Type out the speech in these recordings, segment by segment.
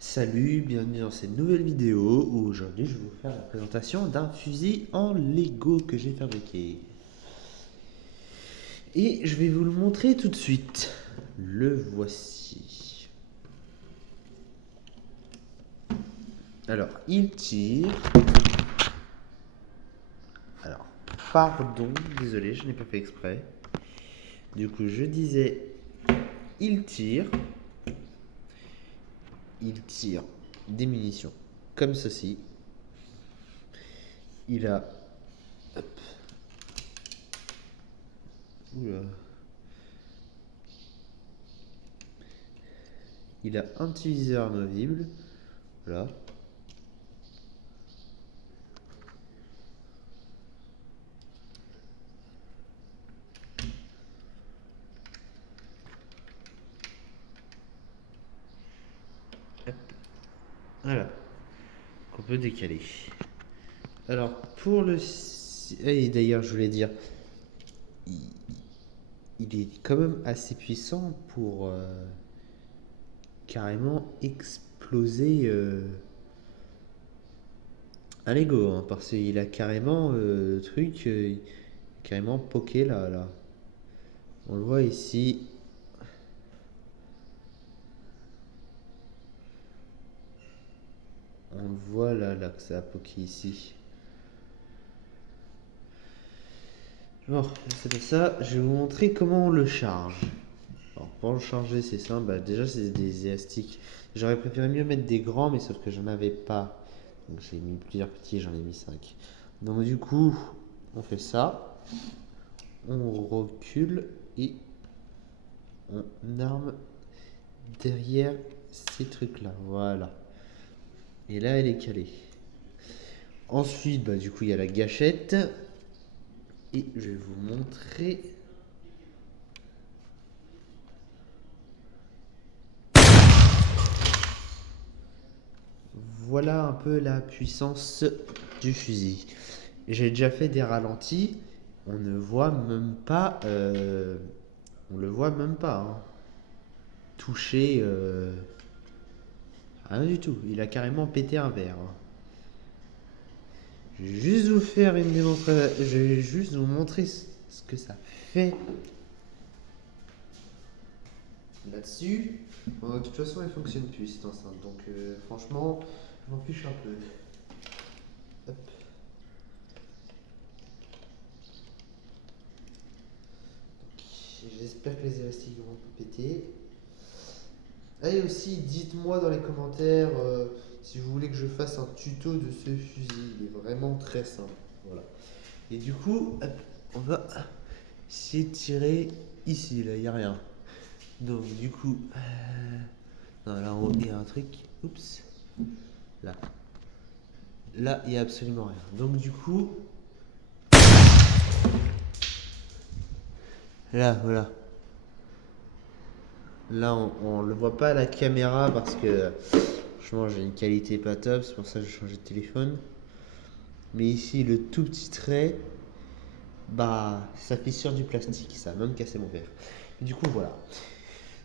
Salut, bienvenue dans cette nouvelle vidéo où aujourd'hui je vais vous faire la présentation d'un fusil en Lego que j'ai fabriqué. Et je vais vous le montrer tout de suite. Le voici. Alors, il tire. Alors, pardon, désolé, je n'ai pas fait exprès. Du coup, je disais, il tire. Il tire des munitions comme ceci. Il a... Hop. Oula. Il a un petit viseur amovible. Voilà. Hop. Voilà. Qu'on peut décaler. Alors, pour le... Et d'ailleurs, je voulais dire... Il est quand même assez puissant pour carrément exploser un Lego, hein, parce qu'il a carrément le truc, carrément poké là. On le voit ici. On le voit là que ça a poké ici. Bon, c'est pour ça, je vais vous montrer comment on le charge. Alors pour le charger c'est simple, bah, déjà c'est des élastiques. J'aurais préféré mieux mettre des grands mais sauf que j'en avais pas. Donc j'ai mis plusieurs petits, j'en ai mis 5. Donc du coup on fait ça. On recule et on arme derrière ces trucs là. Voilà. Et là elle est calée. Ensuite bah, du coup il y a la gâchette. Et je vais vous montrer. Voilà un peu la puissance du fusil. J'ai déjà fait des ralentis. On ne voit même pas. On le voit même pas. Hein. Toucher. Rien du tout. Il a carrément pété un verre. Hein. Je vais juste vous faire une démonstration. Je vais juste vous montrer ce que ça fait. Là-dessus. Bon, de toute façon, elle fonctionne plus cette enceinte. Donc, franchement, je m'en fiche un peu. Hop. J'espère que les élastiques vont pas péter. Et aussi, dites-moi dans les commentaires si vous voulez que je fasse un tuto de ce fusil. Il est vraiment très simple. Voilà. Et du coup, hop, on va essayer de tirer ici. Là, il n'y a rien. Donc, du coup, non, là en haut, il y a un truc. Oups. Là. Là, il n'y a absolument rien. Donc, du coup, là, voilà. Là, on le voit pas à la caméra parce que franchement, j'ai une qualité pas top. C'est pour ça que j'ai changé de téléphone. Mais ici, le tout petit trait, bah, ça fissure du plastique. Ça a même cassé mon verre. Et du coup, voilà.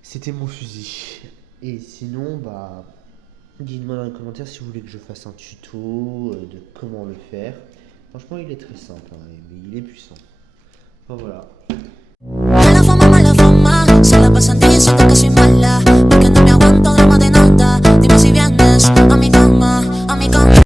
C'était mon fusil. Et sinon, bah, dites-moi dans les commentaires si vous voulez que je fasse un tuto de comment le faire. Franchement, il est très simple, hein, mais il est puissant. Enfin, voilà. Mala fama, se la pasan diciendo que soy mala.